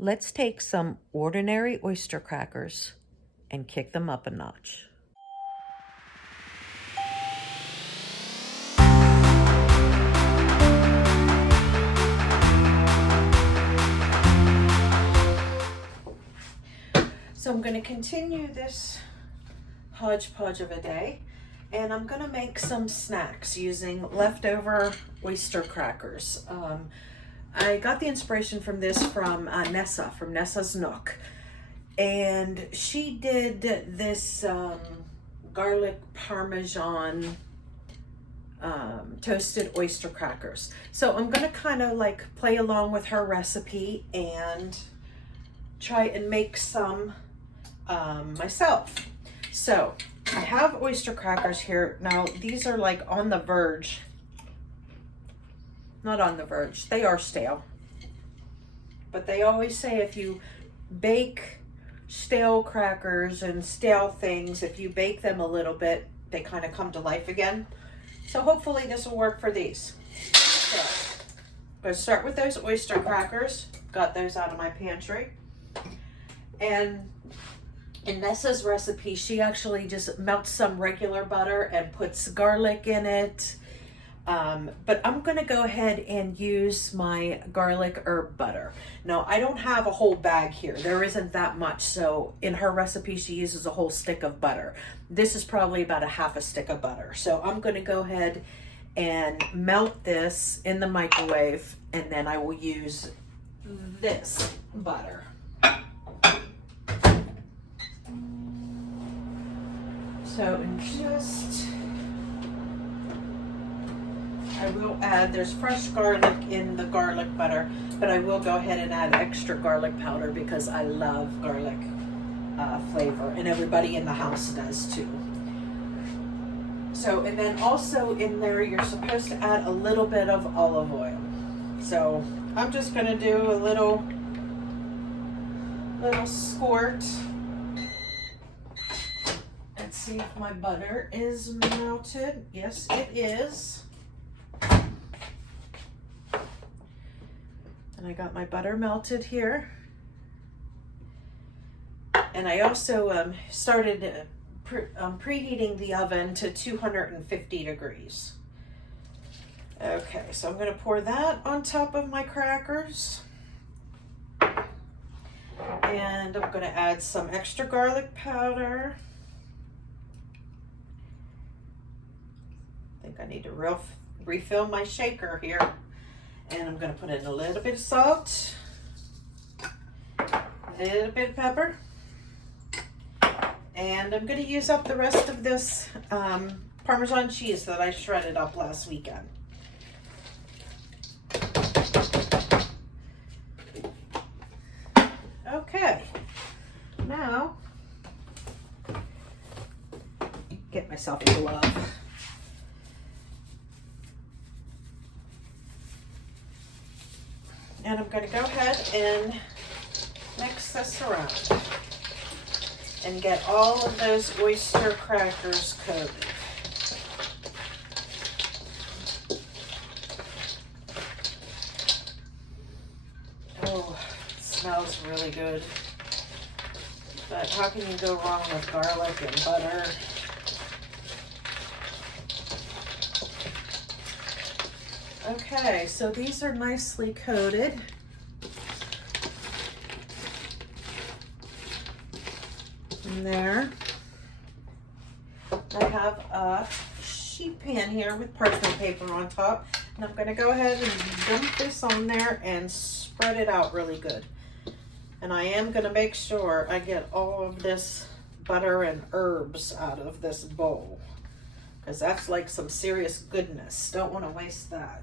Let's take some ordinary oyster crackers and kick them up a notch. So I'm going to continue this hodgepodge of a day, and I'm going to make some snacks using leftover oyster crackers. I got the inspiration from this from Nessa, from Nessa's Nook. And she did this garlic parmesan toasted oyster crackers. So I'm going to kind of like play along with her recipe and try and make some myself. So I have oyster crackers here. Now these are like on the verge. Not on the verge, they are stale. But they always say if you bake stale crackers and stale things, if you bake them a little bit, they kind of come to life again. So hopefully this will work for these. So I'm going to start with those oyster crackers. Got those out of my pantry. And in Nessa's recipe, she actually just melts some regular butter and puts garlic in it. But I'm going to go ahead and use my garlic herb butter. Now, I don't have a whole bag here. There isn't that much. So in her recipe, she uses a whole stick of butter. This is probably about a half a stick of butter. So I'm going to go ahead and melt this in the microwave, and then I will use this butter. So I will add, there's fresh garlic in the garlic butter, but I will go ahead and add extra garlic powder because I love garlic flavor, and everybody in the house does too. So, and then also in there, you're supposed to add a little bit of olive oil. So I'm just gonna do a little squirt and see if my butter is melted. Yes, it is. And I got my butter melted here. And I also started preheating the oven to 250 degrees. Okay, so I'm going to pour that on top of my crackers. And I'm going to add some extra garlic powder. I think I need to refill my shaker here. And I'm going to put in a little bit of salt, a little bit of pepper, and I'm going to use up the rest of this Parmesan cheese that I shredded up last weekend. Okay, now get myself a glove. And I'm going to go ahead and mix this around and get all of those oyster crackers coated. Oh, it smells really good. But how can you go wrong with garlic and butter? Okay, so these are nicely coated. In there, I have a sheet pan here with parchment paper on top, and I'm going to go ahead and dump this on there and spread it out really good. And I am going to make sure I get all of this butter and herbs out of this bowl, because that's like some serious goodness. Don't want to waste that.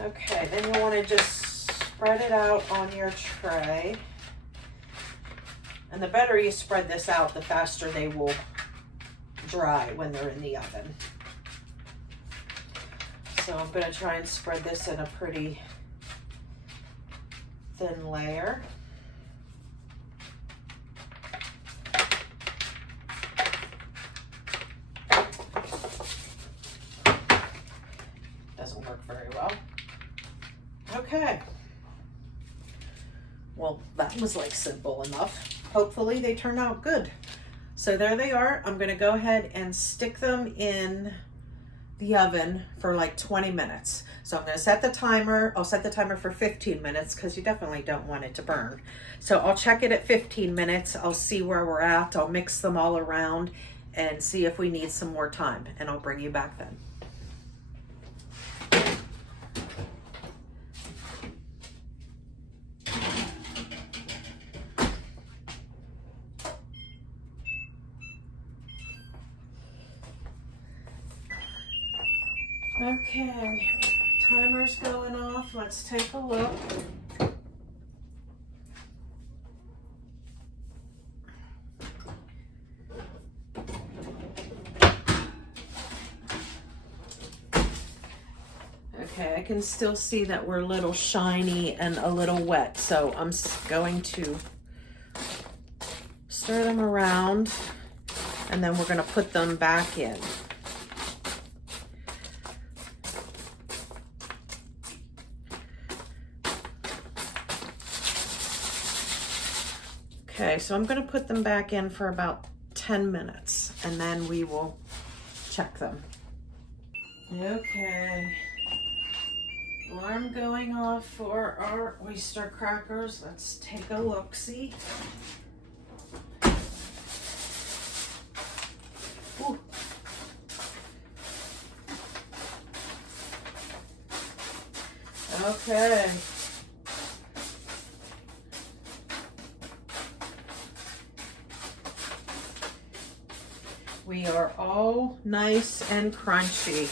Okay, then you want to just spread it out on your tray. And the better you spread this out, the faster they will dry when they're in the oven. So I'm going to try and spread this in a pretty thin layer. Doesn't work very well. Okay. Well, that was like simple enough. Hopefully they turn out good. So there they are. I'm gonna go ahead and stick them in the oven for like 20 minutes. So I'm gonna set the timer. I'll set the timer for 15 minutes because you definitely don't want it to burn. So I'll check it at 15 minutes. I'll see where we're at. I'll mix them all around and see if we need some more time, and I'll bring you back then. Okay, timer's going off. Let's take a look. Okay, I can still see that we're a little shiny and a little wet, so I'm going to stir them around, and then we're going to put them back in. Okay, so I'm going to put them back in for about 10 minutes, and then we will check them. Okay, alarm going off for our oyster crackers. Let's take a look-see. Ooh. Okay. We are all nice and crunchy.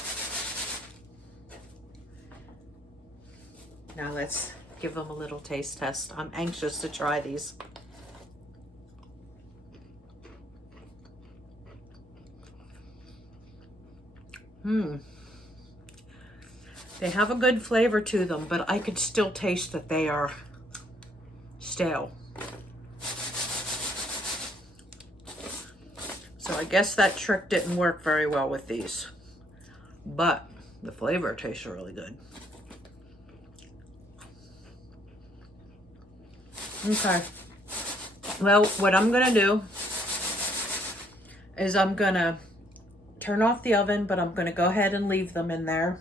Now let's give them a little taste test. I'm anxious to try these. They have a good flavor to them, but I could still taste that they are stale. So I guess that trick didn't work very well with these, but the flavor tastes really good. Okay, well, what I'm gonna do is I'm gonna turn off the oven, but I'm gonna go ahead and leave them in there.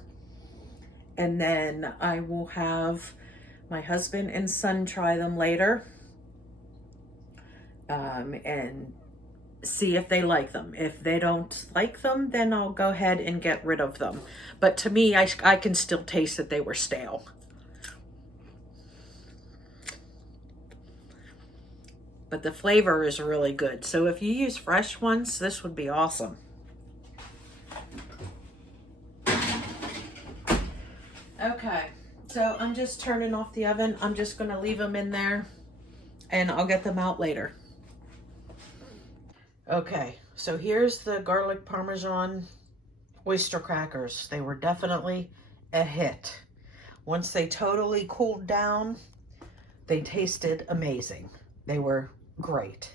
And then I will have my husband and son try them later and see if they like them. If they don't like them, then I'll go ahead and get rid of them. But to me, I can still taste that they were stale. But the flavor is really good. So if you use fresh ones, this would be awesome. Okay, so I'm just turning off the oven. I'm just gonna leave them in there and I'll get them out later. Okay, so here's the garlic parmesan oyster crackers. They were definitely a hit. Once they totally cooled down, they tasted amazing. They were great.